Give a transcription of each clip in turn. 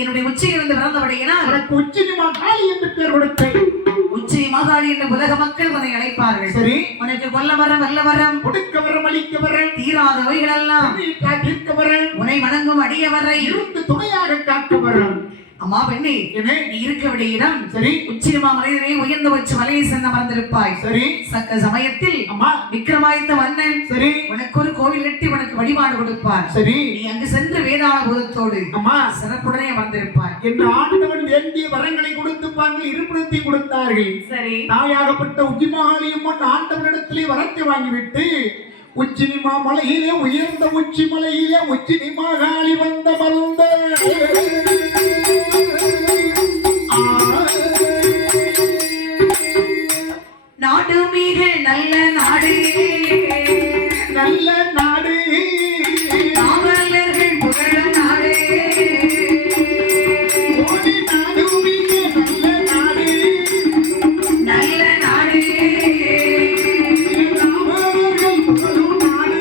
என்னுடைய உச்சியிலிருந்து பிறந்தபடியினால் உனக்கு உச்சினி மாகாளி என்று பேர் கொடுத்தேன். உச்சி மாகாளி என்று உலக மக்கள் உன்னை அழைப்பார்கள். சரி, உனக்கு கொல்ல வரம் வல்ல வரம் கொடுக்க வரம் அளிக்க வரம் தீராத நோய்கள் எல்லாம் தீர்க்க வரம் உன்னை வணங்கும் அடியவரை இருந்து துணையாக காக்க வரம். அம்மா பெண்ணே, நீ இருக்க விட இடம் சரி உச்சிமா மலையிலே உயர்ந்து வச்சு மலையை சென்று அமர்ந்திருப்பாய். சரி, சக்க சமயத்தில் அம்மா விக்ரமாதித்த மன்னன் சரி உனக்கு ஒரு கோவில் கட்டி உனக்கு வழிபாடு கொடுப்பார். சரி, நீ அங்கு சென்று வேதாள பூதத்தோடு அம்மா சிறப்புடனே அமர்ந்திருப்பாய். என்று ஆண்டவன் வேண்டிய வரங்களை கொடுத்துப்பார்கள், இருப்பிடத்தை கொடுத்தார்கள். சரி, தாயாகப்பட்ட உச்சிமகாளியும் ஆண்டவனிடத்திலே வரத்தை வாங்கிவிட்டு உச்சினிமா மலையிலே உயர்ந்த உச்சி மலையிலே உச்சினி மாகாளி வந்த மருந்த நாடு மிக நல்ல நாடு, நல்ல நாடு, காவலர்கள் புகழும் நாடு. ஓடி நாடு மிக நல்ல நாடு, நல்ல நாடு, காவலர்கள் புகழும் நாடு.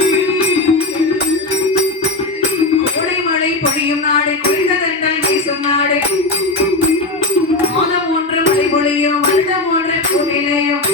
கோடை மழை பொழியும் நாடு, குளிர்ந்த தண்டல் வீசும் நாடு. மாதம் ஒன்று மழை பொழியும், வருடம் ஒன்று பூவிலையும்